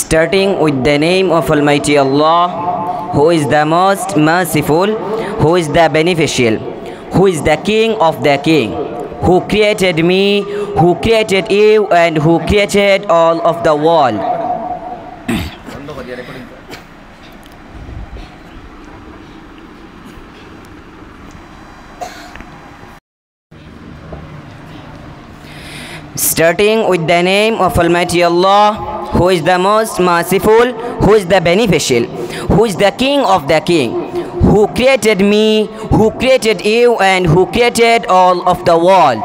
Starting with the name of Almighty Allah, who is the most merciful, who is the beneficial, who is the king of the king, who created me, who created you, and who created all of the world. Starting with the name of Almighty Allah, who is the most merciful, who is the beneficial, who is the king of the king, who created me, who created you, and who created all of the world.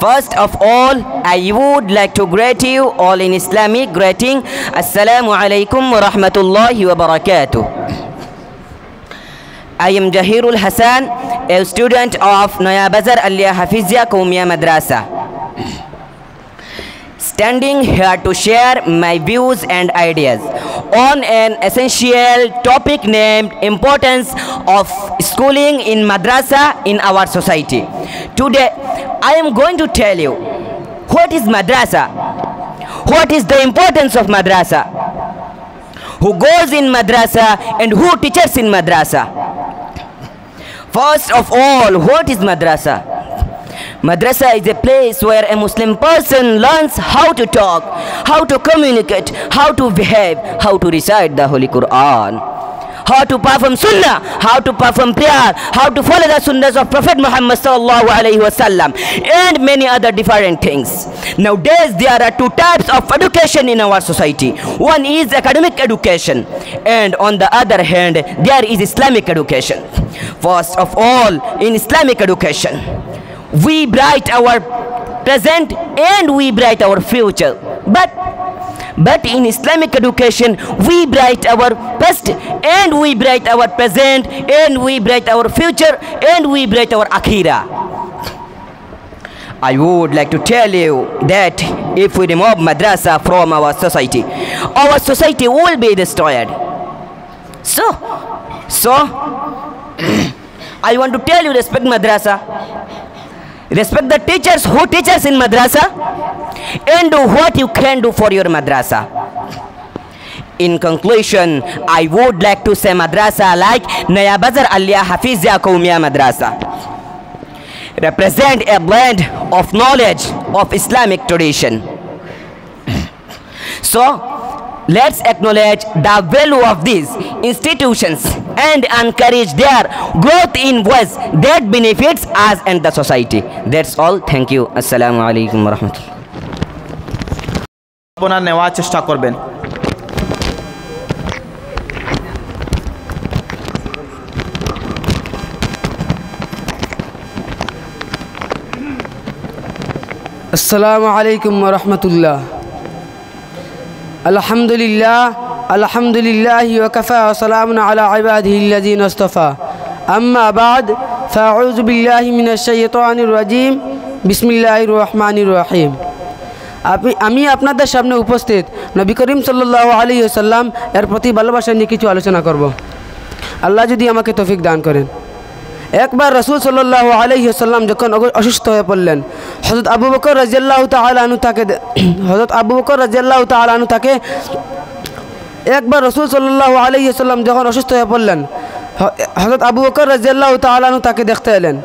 First of all, I would like to greet you all in Islamic greeting. Assalamu alaikum wa rahmatullahi wa barakatuh. I am Jahirul Hassan, a student of Naya Bazar Aliyah Hafizia Qawmiya Madrasa, standing here to share my views and ideas on an essential topic named importance of schooling in madrasa in our society. Today I am going to tell you what is madrasa, what is the importance of madrasa, who goes in madrasa and who teaches in madrasa. First of all, what is madrasa? Madrasa is a place where a Muslim person learns how to talk, how to communicate, how to behave, how to recite the Holy Quran, how to perform sunnah, how to perform prayer, how to follow the sunnahs of Prophet Muhammad sallallahu alaihi wasallam, and many other different things. Nowadays there are two types of education in our society. One is academic education, and on the other hand there is Islamic education. First of all, in Islamic education, we bright our present and we bright our future. But in Islamic education, we bright our past and we bright our present and we bright our future and we bright our akhirah. I would like to tell you that if we remove madrasa from our society will be destroyed. So I want to tell you, respect madrasa, respect the teachers who teach us in madrasa, and do what you can do for your madrasa. In conclusion, I would like to say madrasa like Naya Bazar Aliyah Hafizia Qawmiya Madrasa represent a blend of knowledge of Islamic tradition. So let's acknowledge the value of these institutions and encourage their growth in ways that benefits us and the society. That's all. Thank you. Assalamu alaikum wa rahmatullah. আপনারা নেওয়ার চেষ্টা করবেন। আসসালামু আলাইকুম ওয়া রাহমাতুল্লাহ। আলহামদুলিল্লাহ আলহামদুলিল্লাহি ওয়া কাফা ওয়া সালামুন আলা ইবাদিহিল্লাযিনা ইসতাফা। আম্মা বা'দ, ফাআউযু বিল্লাহি মিনাশ শাইতানির রাজীম। বিসমিল্লাহির রহমানির রহিম। আমি আপনাদের সামনে উপস্থিত নবী করিম সাল্লাল্লাহু আলাইহি ওয়াসাল্লাম এর প্রতি ভালোবাসা নিয়ে কিছু আলোচনা করব, আল্লাহ যদি আমাকে তৌফিক দান করেন। একবার রাসূল সাল্লাল্লাহু আলাইহি ওয়াসাল্লাম যখন অসুস্থ হয়ে পড়লেন, হযরত আবু বকর রাদিয়াল্লাহু তাআলা আনহু তাকে একবার রাসূল সাল্লাল্লাহু আলাইহি ওয়াসাল্লাম যখন অসুস্থ হয়ে পড়লেন, হযরত আবু বকর রাদিয়াল্লাহু তাআলা আনহু তাকে দেখতে এলেন।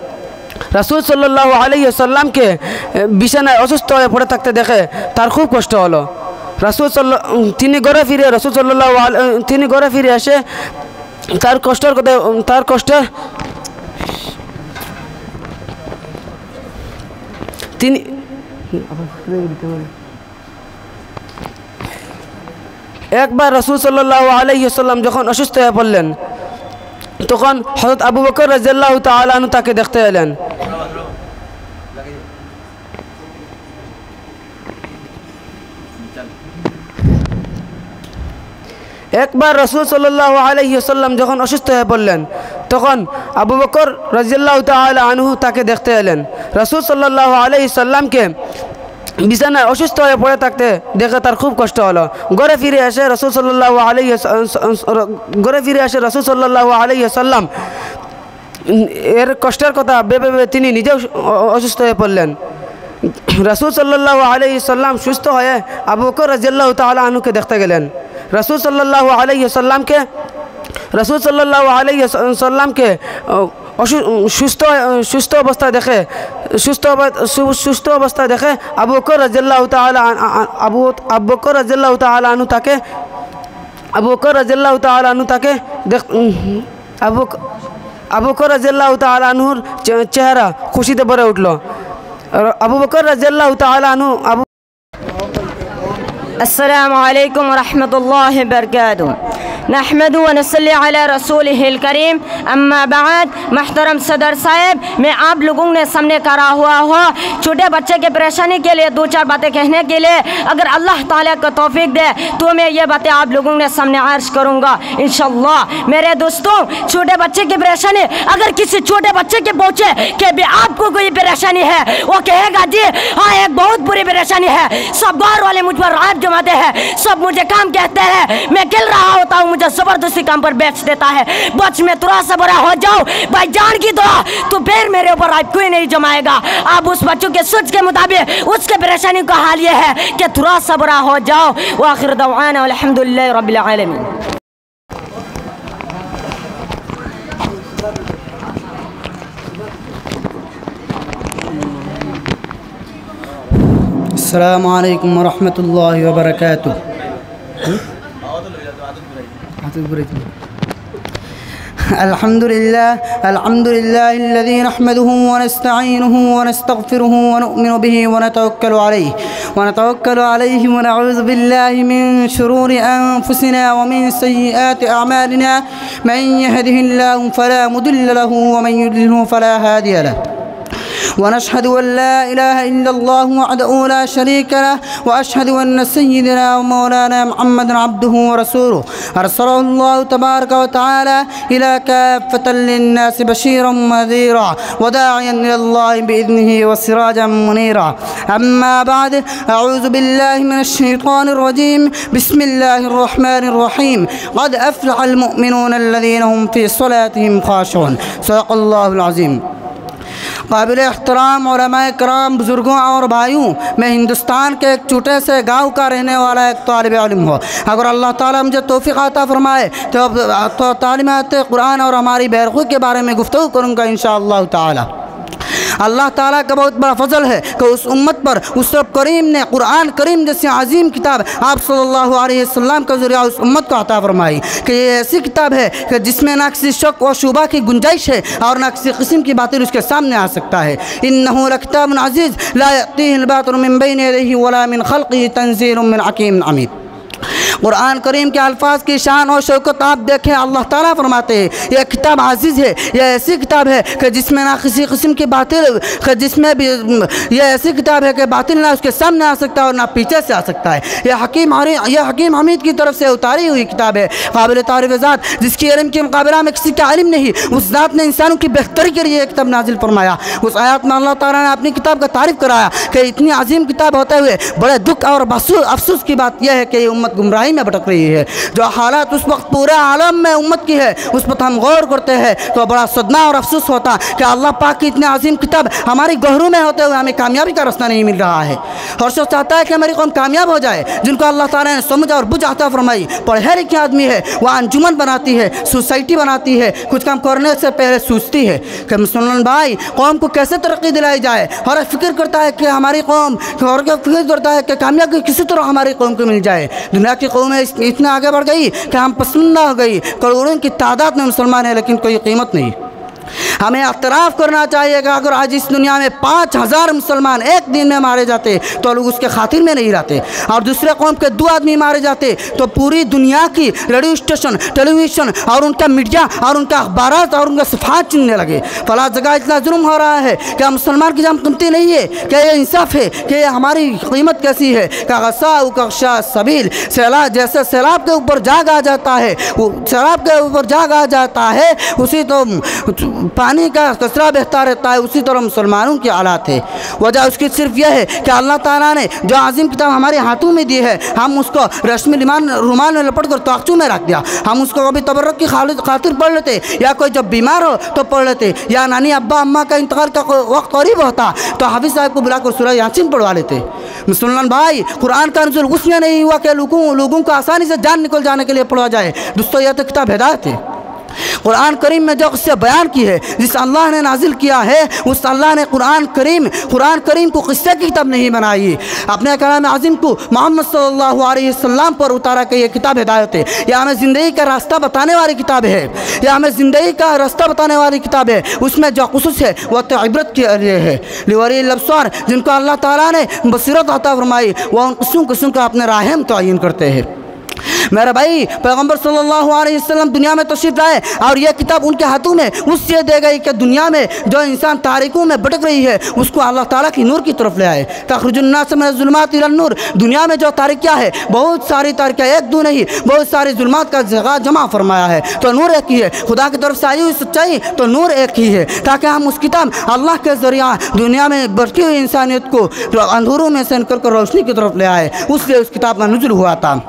রাসূল সাল্লাল্লাহু আলাইহি ওয়াসাল্লামকে বিছানায় অসুস্থ হয়ে পড়ে থাকতে দেখে তার খুব কষ্ট হলো। তিনি ঘরে ফিরে এসে তার কষ্টে তিনি একবার রাসূল সাল্লাল্লাহু আলাইহি ওয়াসাল্লাম যখন অসুস্থ হয়ে পড়লেন, তখন হযরত আবু বকর রাদিয়াল্লাহু তাআলা আনহু তাকে দেখতে এলেন। একবার রাসূল সাল্লাল্লাহু আলাইহি ওয়াসাল্লাম যখন অসুস্থ হয়ে পড়লেন, তখন আবু বকর রাদিয়াল্লাহু তাআলা আনহু তাকে দেখতে এলেন। রাসূল সাল্লাল্লাহু আলাইহি সাল্লামকে বিছানায় অসুস্থ হয়ে পড়ে থাকতে দেখে তার খুব কষ্ট হলো। ঘরে ফিরে এসে রাসূল সাল্লাল্লাহু আলাইহি ওয়াসাল্লাম এর কষ্টের কথা ভেবে তিনি নিজেও অসুস্থ হয়ে পড়লেন। রাসূল সাল্লাল্লাহু আলাইহি সাল্লাম সুস্থ হয়ে আবু বকর রাদিয়াল্লাহু তাআলা আনহুকে দেখতে গেলেন। রাসূল সাল্লাল্লাহু আলাইহি সাল্লামকে সুস্থ অবস্থা দেখে সুস্থ অবস্থা দেখে আবু বকর রাদিয়াল্লাহু তাআলা আবু বকর রাদিয়াল্লাহু তাআলা আনহু তাকে আবু বকর রাদিয়াল্লাহু তাআলা আনহুর চেহারা খুশিতে ভরে উঠল। আবু বকর রাদিয়াল্লাহু তাআলা আনহু अस्सलामु अलैकुम व रहमतुल्लाहि व बरकातुहू नहमदु व नसल्ली अला रसूलिहिल करीम अम्मा बाद। महतरम सदर साहब, मैं आप लोगों ने सामने करा हुआ हो छोटे बच्चे के परेशानी के लिए दो चार बातें कहने के लिए अगर अल्लाह ताला को तौफीक दे तो मैं ये बातें आप लोगों ने सामने अर्ज करूँगा इंशाअल्लाह। मेरे दोस्तों, छोटे बच्चे की परेशानी अगर किसी छोटे बच्चे के पहुँचे कि भी आपको कोई परेशानी है, वो कहेगा जी हाँ एक बहुत बुरी परेशानी है, सब गाँव वाले मुझ पर रात जमाते हैं, सब मुझे काम कहते हैं, मैं गिल रहा होता हूँ, मुझे जबरदस्ती काम पर बेच देता है, बच मैं थोड़ा सा बड़ा हो जाऊँ भाई जान की दुआ तो फिर मेरे ऊपर आप कोई नहीं जमाएगा। अब उस बच्चों के सोच के मुताबिक उसके परेशानी का हाल ये है कि थोड़ा सा बड़ा हो जाओ। व आखिर दवाना अल्हम्दुलिल्लाहि रब्बिल आलमीन। अस्सलामु अलैकुम व रहमतुल्लाहि व बरकातुहू। अल्हम्दुलिल्लाहिल्लज़ी नहमदुहु व नस्तईनुहु व नस्तगफिरुहु व नु'मिनु बिही व नतवक्कलु अलैहि व नऊज़ु बिल्लाहि मिन शुरूरि अनफुसिना व मिन सय्यिआति अअमालिना मन यहदिहिल्लाहु फला मुदिल्ल लहु व मन युद्लिलहु फला हादिय लहु ونشهد أن لا إله إلا الله وحده لا شريك له وأشهد أن سيدنا ومولانا محمدا عبده ورسوله أرسله الله تبارك وتعالى إلى كافة للناس بشيرا ونذيرا وداعيا إلى الله بإذنه وسراجا منيرا. أما بعد، أعوذ بالله من الشيطان الرجيم. بسم الله الرحمن الرحيم. قد أفلح المؤمنون الذين هم في صلاتهم خاشعون. صدق الله العظيم. काबिल एहतराम उलमाए कराम, बुज़ुर्गों और भाइयों, मैं हिंदुस्तान के एक छोटे से गांव का रहने वाला एक तालिब इल्म हूँ। अगर अल्लाह ताला मुझे तौफ़ीक़ अता फ़रमाए तो तालीमात कुरान और हमारी बैरक़ी के बारे में गुफ्तगू करूँगा इंशाअल्लाह ताला। अल्लाह ताला का बहुत बड़ा फजल है कि उस उम्मत पर उस रब करीम ने कुरान करीम जैसी अजीम किताब आप सल्लल्लाहु अलैहि वसल्लम का ज़रिया उस उम्मत को अता फरमाई कि ये ऐसी किताब है कि जिसमें ना किसी शक व शुबा की गुंजाइश है और ना किसी किस्म की बातें उसके सामने आ सकता है। इन्नहु लकिताबुन अज़ीज़ ला यअतीहिल बातिलु मिन बैनि यदैहि वला मिन खल्क़िही तंज़ीलुम मिन हकीमिन हमीद। कुरान करीम के अल्फाज की शान और शौकत आप देखें, अल्लाह ताला फरमाते हैं यह किताब अजीज़ है, यह ऐसी किताब है कि जिसमें ना किसी किस्म की बातिल, जिसमें भी यह ऐसी किताब है कि बातिल ना उसके सामने आ सकता है और ना पीछे से आ सकता है। यह हकीम हमीद की तरफ से उतारी हुई किताब है, काबिल तारीफ़ ज़ात, जिसकी इल्म के मुकाबला में किसी का इल्म नहीं। उस ज़ात ने इंसानों की बेहतरी के लिए किताब नाजिल फरमाया। उस आयत में अल्लाह ताला ने अपनी किताब का तारीफ़ कराया कि इतनी अजीम किताब होते हुए बड़े दुख और अफसोस की बात यह है कि उम्मत गुमराही में भटक रही है। जो हालात उस वक्त पूरे आलम में उम्मत की है उस पर हम गौर करते हैं तो बड़ा सदमा और अफसोस होता कि अल्लाह पाक की इतनी अजीम किताब हमारी गहरों में होते हुए हमें कामयाबी का रास्ता नहीं मिल रहा है। और सोच चाहता है कि हमारी कौम कामयाब हो जाए, जिनको अल्लाह ताला ने समझ और बुझ अता फरमाई। पढ़े लिखे आदमी है, वह अंजुमन बनाती है, सोसाइटी बनाती है, कुछ काम करने से पहले सोचती है कि मुसलमान भाई कौम को कैसे तरक्की दिलाई जाए, और फिक्र करता है कि हमारी कौम, और फिक्र करता है कि कामयाबी किसी तरह हमारी कौम को मिल जाए। दुनिया की कौमें इतना आगे बढ़ गई कि हम पसंदीदा हो गई, करोड़ों की तादाद में मुसलमान है लेकिन कोई कीमत नहीं। हमें एतराफ़ करना चाहिए कि अगर आज इस दुनिया में 5000 मुसलमान एक दिन में मारे जाते तो लोग उसके खातिर में नहीं रहते, और दूसरे कौम के 2 आदमी मारे जाते तो पूरी दुनिया की रेडियो स्टेशन, टेलीविज़न और उनका मीडिया और उनका अखबारात और उनका सफ़ात चुनने लगे। फला जगह इतना जुल्म हो रहा है कि मुसलमान की जान कीमती नहीं है, क्या ये इंसाफ है, कि हमारी कीमत कैसी है। का गस्सा उकशा सबील, सैलाब जैसे सैलाब के ऊपर जाग आ जाता है, सैलाब के ऊपर जाग आ जाता है, उसी तो पानी का कचरा बहता रहता है, उसी तरह मुसलमानों की हालात है। वजह उसकी सिर्फ यह है कि अल्लाह ताला ने जो अजीम किताब हमारे हाथों में दी है, हम उसको रस्मी रुमाल में लपट कर ताकचू में रख दिया। हम उसको कभी तबर्रुक की खातिर पढ़ लेते, या कोई जब बीमार हो तो पढ़ लेते, या नानी अब्बा अम्मा का इंतकाल का वक्त करीब होता तो हाफिज़ साहब को बुलाकर सूरह यासीन पढ़वा लेते। मुसलमान भाई, कुरान का नुज़ूल उसमें नहीं हुआ कि लोगों को आसानी से जान निकल जाने के लिए पढ़ा जाए। दोस्तों, यह तो किताब हिदायत है। कुरान करीम में जो किस्से बयान की है, जिस अल्लाह ने नाजिल किया है, उस अल्लाह ने कुरान करीम को किस्से की किताब नहीं बनाई। अपने कलाम अज़ीम को मोहम्मद सल्लल्लाहु अलैहि वसल्लम पर उतारा कि यह किताब हिदायत है, यह हमें ज़िंदगी का रास्ता बताने वाली किताब है, यह हमें ज़िंदगी का रास्ता बताने वाली किताब है। उसमें जो खुसूस है वह तो इबरत के लिए है। लिवरील अब्सार, जिनको अल्लाह ताला ने बसीरत अता फरमाई, वह उन किस्म का अपने राह मुतय्यन करते हैं। मेरे भाई, पैगंबर सल्लल्लाहु अलैहि वसल्लम दुनिया में तशरीफ लाए और यह किताब उनके हाथों में उससे दे गई कि दुनिया में जो इंसान तारीकों में भटक रही है उसको अल्लाह ताला की नूर की तरफ ले आए। तखरुजुन्नास मिनज़ ज़ुलुमाति इलन नूर, दुनिया में जो तारीकियाँ है, बहुत सारी तारीकियाँ, एक दो नहीं, बहुत सारी जुल्मात का जगह जमा फरमाया है, तो नूर एक ही है। खुदा की तरफ से आई हुई सच्चाई तो नूर एक ही है, ताकि हम उस किताब अल्लाह के ज़रिया दुनिया में बढ़ती हुई इंसानियत को अंधेरों में से निकल कर रोशनी की तरफ ले आए। उसलिए उस किताब का नुज़ुल हुआ था।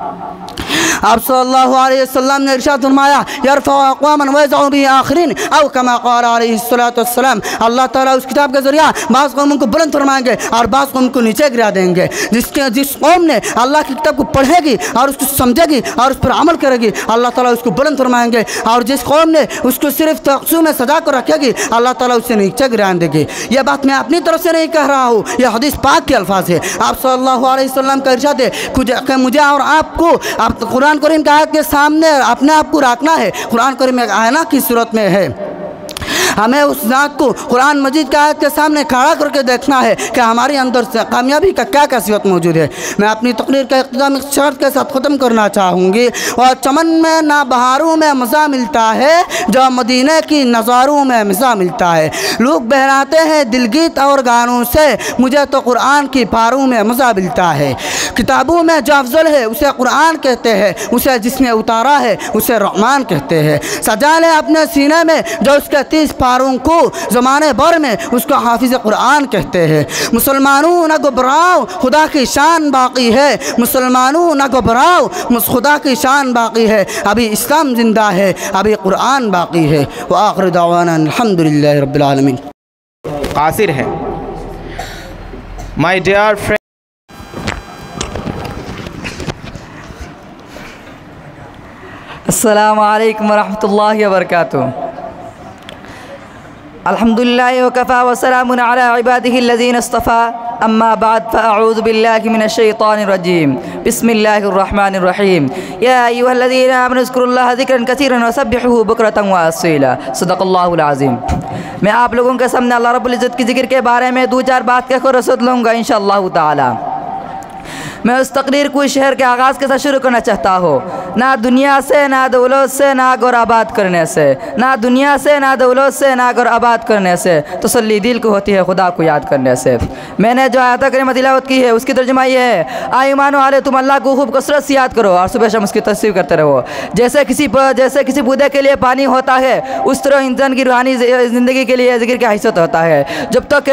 आप सल्लल्लाहु अलैहि वसल्लम ने इरशाद फरमाया, यरफ़उ अक़वामन व यज़उ बिही आख़रीन, औ कमा क़ाल अलैहिस्सलातु वस्सलाम, अल्लाह ताला उस किताब के ज़रिया बाज़ कौमों को बुलंद फरमाएंगे और बाज़ कौम को नीचे गिरा देंगे। जिस कौम ने अल्लाह की किताब को पढ़ेगी और उसको समझेगी और उस पर अमल करेगी, अल्लाह ताला उसको बुलंद फरमाएंगे, और जिस कौम ने उसको सिर्फ तक़सू में सजा कर रखेगी, अल्लाह ताला उससे नीचे गिरा देंगे। यह बात मैं अपनी तरफ से नहीं कह रहा हूँ, यह हदीस पाक के अल्फाज है। आप सल्लल्लाहु अलैहि वसल्लम का इरशाद है कि मुझे और आपको कुरान करीम का आयत के सामने अपने आप को रखना है। कुरान करीम एक आईना की सूरत में है, हमें उस ज़ात को कुरान मजीद का आयत के सामने खड़ा करके देखना है कि हमारे अंदर से कामयाबी का क्या कैफियत मौजूद है। मैं अपनी तकरीर का इख्तिताम इस शर्त के साथ ख़त्म करना चाहूँगी, और चमन में ना बहारों में मज़ा मिलता है, जो मदीने की नज़ारों में मज़ा मिलता है। लोग बहराते हैं दिलगीत और गानों से, मुझे तो कुरान की पारों में मज़ा मिलता है। किताबों में जो अफजल है उसे कुरान कहते हैं, उसे जिसने उतारा है उसे रहमान कहते हैं। सजा ले अपने सीने में जो उसके 30 पारों को, ज़माने भर में उसको हाफिज़ कुरान कहते हैं। मुसलमानों न घबराओ, खुदा की शान बाकी है, मुसलमानों न घबराओ, खुदा की शान बाकी है, अभी इस्लाम जिंदा है, अभी कुरान बाकी है। व आखिर दावाना अल्हम्दुलिल्लाहि रब्बिल आलमीन। कासिर है। माय डियर फ्रेंड, अस्सलामु अलैकुम वरहमतुल्लाहि वबरकातुहू। अल्हम्दुलिल्लाहि व कफ़ा व सलामुन अला इबादिहि अल्लज़ीना इस्तफ़ा, अम्मा बाद फ़अऊज़ु बिल्लाहि मिनश शैतानिर रजीम, बिस्मिल्लाहिर रहमानिर रहीम। या अय्युहल्लज़ीना आमनु ज़कुरुल्लाह ज़िक्रन कसीरन व सब्बिहुहु बुक्रतन व असीला। सदक़ल्लाहुल अज़ीम। मैं आप लोगों के सामने अल्लाह रब्बुल इज़्ज़त की ज़िक्र के बारे में दो चार बात कहकर रसूल लूँगा इंशाअल्लाह ताला। मैं उस तकरीर को इस शहर के आगाज़ के साथ शुरू करना चाहता हूँ। ना दुनिया से, ना दौलत से, ना गौर आबाद करने से, ना दुनिया से, ना दौलत से, ना गौर आबाद करने से तसल्ली दिल को होती है खुदा को याद करने से। मैंने जो आयत करीमा तिलावत की है उसकी तर्जुमा ये है, आए ईमान वाले तुम अल्लाह को खूब कसरत से याद करो और सुबह शाम उसकी तस्वीर करते रहो। जैसे किसी पौधे के लिए पानी होता है, उस तरह इंसान की रूहानी ज़िंदगी के लिए ज़िक्र की हैसियत होता है। जब तक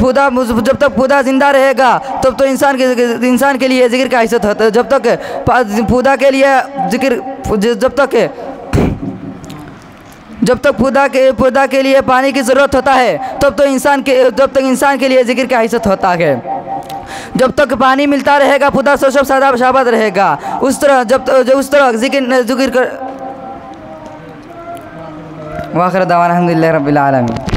पौधा ज़िंदा रहेगा तब तो इंसान के लिए ज़िक्र का हैसियत होता है। जब तक पौधा के लिए जब तक पौधा के लिए पानी की ज़रूरत होता है तब तक इंसान के लिए ज़िक्र का हैसियत होता है। जब तक पानी मिलता रहेगा पौधा सब शाबाद रहेगा। उस तरह ज़िक्र कर। वाखिर दावाना अल्हम्दुलिल्लाहि रब्बिल आलमीन।